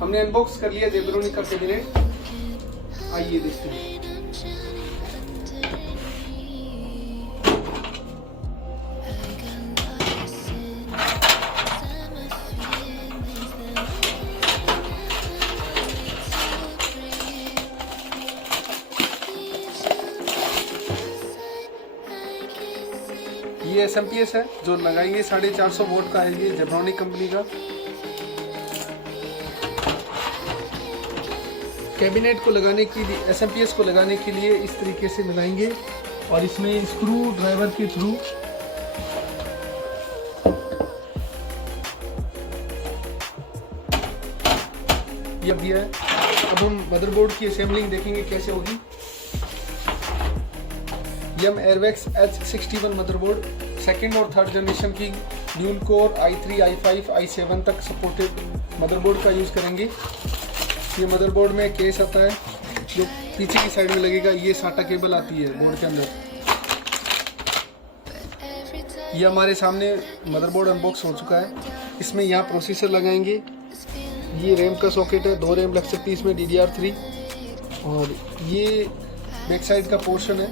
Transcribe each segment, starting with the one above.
हमने अनबॉक्स कर लिया जेब्रोनिक का कैबिनेट। आइए देखते हैं। ये SMPS है जो लगाएंगे 450 वोल्ट का है। ये जेब्रोनिक कंपनी का कैबिनेट को लगाने के लिए, SMPS को लगाने के लिए इस तरीके से मिलाएंगे और इसमें स्क्रू ड्राइवर के थ्रू ये दिया है। अब हम मदरबोर्ड की असेंबलिंग देखेंगे कैसे होगी। ये हम एयरवैक्स H61 मदरबोर्ड सेकंड और थर्ड जनरेशन की dual core i3, i5, i7 तक सपोर्टेड मदरबोर्ड का यूज़ करेंगे। ये मदरबोर्ड में केस आता है जो पीछे की साइड में लगेगा। ये SATA केबल आती है बोर्ड के अंदर। ये हमारे सामने मदरबोर्ड अनबॉक्स हो चुका है। इसमें यहाँ प्रोसेसर लगाएंगे। ये रैम का सॉकेट है, 2 रैम लग सकती है इसमें DDR3। और ये बैक साइड का पोर्शन है।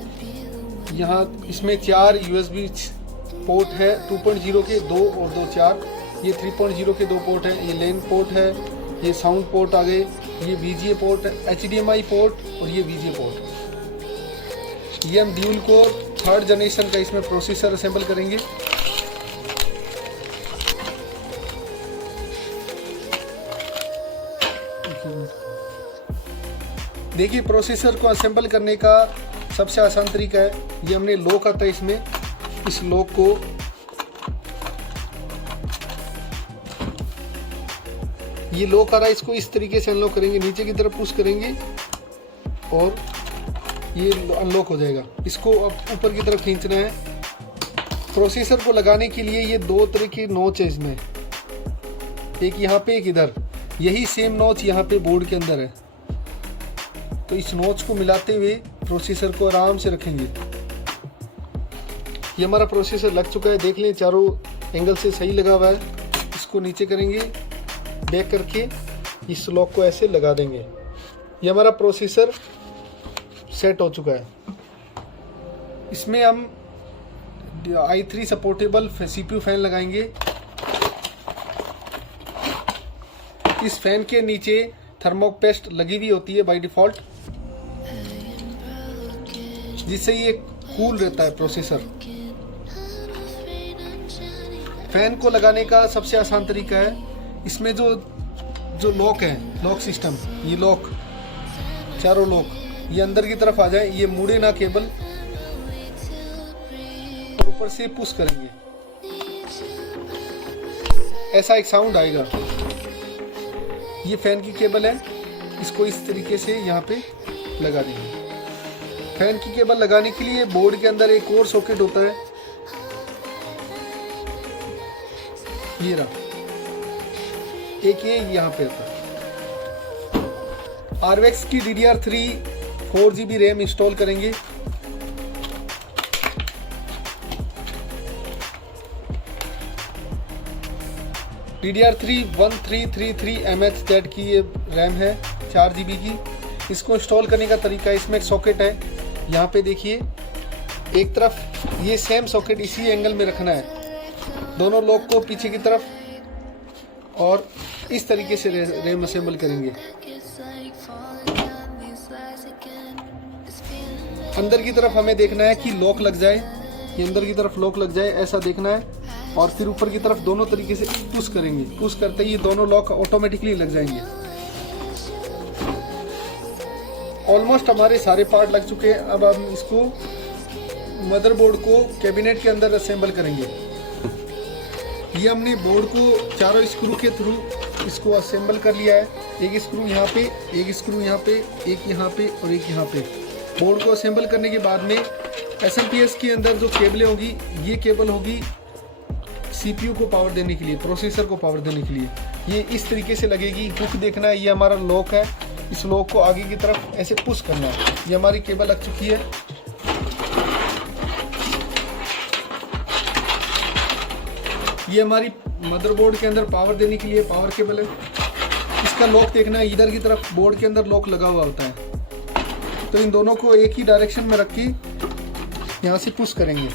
यहाँ इसमें 4 USB पोर्ट है 2.0 के, 2 और 2 4। ये 3.0 के 2 पोर्ट हैं। ये लैन पोर्ट है, ये साउंड पोर्ट आ गए, ये VGA पोर्ट, HDMI पोर्ट और ये VGA पोर्ट। ये हम ड्यूल कोर थर्ड जनरेशन का इसमें प्रोसेसर असेंबल करेंगे। देखिए प्रोसेसर को असेंबल करने का सबसे आसान तरीका है। ये हमने लॉक आता है इसमें, इस लॉक को ये लॉक आ रहा है, इसको इस तरीके से अनलॉक करेंगे, नीचे की तरफ पुश करेंगे और ये अनलॉक हो जाएगा। इसको अब ऊपर की तरफ खींचना है। प्रोसेसर को लगाने के लिए ये 2 तरह की नोच है इसमें, एक यहाँ पे एक इधर। यही सेम नोच यहाँ पे बोर्ड के अंदर है। तो इस नोच को मिलाते हुए प्रोसेसर को आराम से रखेंगे। ये हमारा प्रोसेसर लग चुका है, देख लें चारों एंगल से सही लगा हुआ है। इसको नीचे करेंगे, बैक करके इस लॉक को ऐसे लगा देंगे। ये हमारा प्रोसेसर सेट हो चुका है। इसमें हम i3 सपोर्टेबल CPU फैन लगाएंगे। इस फैन के नीचे थर्मोपेस्ट लगी हुई होती है बाय डिफॉल्ट, जिससे ये कूल रहता है प्रोसेसर। फैन को लगाने का सबसे आसान तरीका है, इसमें जो लॉक है, लॉक सिस्टम, ये लॉक, चारों लॉक ये अंदर की तरफ आ जाए। ये मुड़े ना केबल, और ऊपर से पुश करेंगे, ऐसा एक साउंड आएगा। ये फैन की केबल है, इसको इस तरीके से यहाँ पे लगा देंगे। फैन की केबल लगाने के लिए बोर्ड के अंदर एक और सॉकेट होता है, ये रहा, एक ये यहाँ पे आता है। आरवेक्स की DDR3 4GB रैम इंस्टॉल करेंगे। DDR3 1333MHz की ये रैम है, 4GB की। इसको इंस्टॉल करने का तरीका, इसमें एक सॉकेट है, यहाँ पे देखिए एक तरफ ये सेम सॉकेट इसी एंगल में रखना है, दोनों लॉक को पीछे की तरफ, और इस तरीके से रैम असेंबल करेंगे। अंदर की तरफ हमें देखना है कि लॉक लग जाए, ये अंदर की तरफ लॉक लग जाए, ऐसा देखना है। और फिर ऊपर की तरफ दोनों तरीके से पुश करेंगे, पुश करते ही ये दोनों लॉक ऑटोमेटिकली लग जाएंगे। ऑलमोस्ट हमारे सारे पार्ट लग चुके हैं। अब हम इसको मदरबोर्ड को कैबिनेट के अंदर असेंबल करेंगे। ये हमने बोर्ड को चारों स्क्रू के थ्रू इसको असेंबल कर लिया है। एक स्क्रू यहाँ पे, एक स्क्रू यहाँ पे, एक यहाँ पे और एक यहाँ पे। बोर्ड को असेंबल करने के बाद में SMPS के अंदर जो केबलें होगी, ये केबल होगी CPU को पावर देने के लिए, प्रोसेसर को पावर देने के लिए। ये इस तरीके से लगेगी। हुक देखना है, ये हमारा लॉक है, इस लॉक को आगे की तरफ ऐसे पुश करना है। ये हमारी केबल लग चुकी है। ये हमारी मदरबोर्ड के अंदर पावर देने के लिए पावर केबल है। इसका लॉक देखना है, इधर की तरफ बोर्ड के अंदर लॉक लगा हुआ होता है। तो इन दोनों को एक ही डायरेक्शन में रख के यहाँ से पुश करेंगे।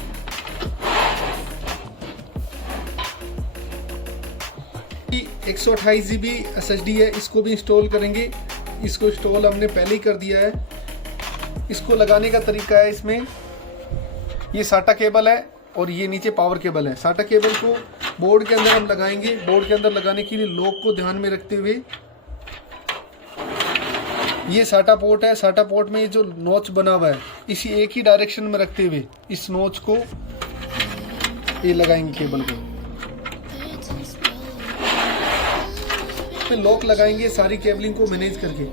ये 128 GB SSD है, इसको भी इंस्टॉल करेंगे। इसको इंस्टॉल हमने पहले ही कर दिया है। इसको लगाने का तरीका है, इसमें ये साटा केबल है और ये नीचे पावर केबल है। साटा केबल को बोर्ड के अंदर हम लगाएंगे। बोर्ड के अंदर लगाने के लिए लॉक को ध्यान में रखते हुए ये साटा पोर्ट है। साटा पोर्ट में ये जो नोच बना हुआ है, इसी एक ही डायरेक्शन में रखते हुए इस नोच को ये लगाएंगे केबल को। फिर लॉक लगाएंगे सारी केबलिंग को मैनेज करके।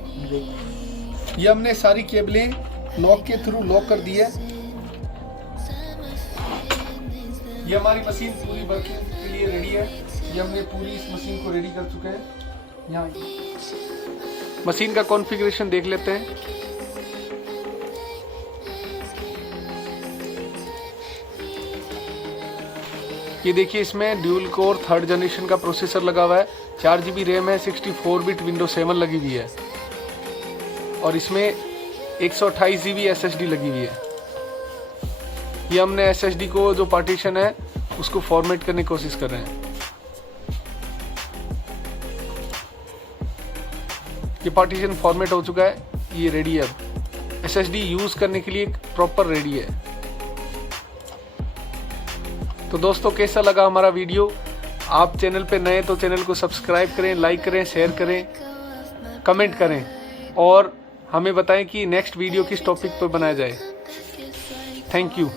ये हमने सारी केबलें लॉक के थ्रू लॉक कर दी है। ये हमारी मशीन पूरी वर्किंग के लिए रेडी है। ये हमने पूरी इस मशीन को रेडी कर चुके हैं। यहाँ मशीन का कॉन्फ़िगरेशन देख लेते हैं। ये देखिए, इसमें ड्यूल कोर 3rd जनरेशन का प्रोसेसर लगा हुआ है। 4 GB रैम है, 64 बिट विंडोज 7 लगी हुई है और इसमें 128 GB SSD लगी हुई है। ये हमने SSD को जो पार्टीशन है उसको फॉर्मेट करने की कोशिश कर रहे हैं। ये पार्टीशन फॉर्मेट हो चुका है, ये रेडी है। अब SSD यूज करने के लिए प्रॉपर रेडी है। तो दोस्तों, कैसा लगा हमारा वीडियो? आप चैनल पे नए तो चैनल को सब्सक्राइब करें, लाइक करें, शेयर करें, कमेंट करें और हमें बताएं कि नेक्स्ट वीडियो किस टॉपिक पर बनाया जाए। Thank you.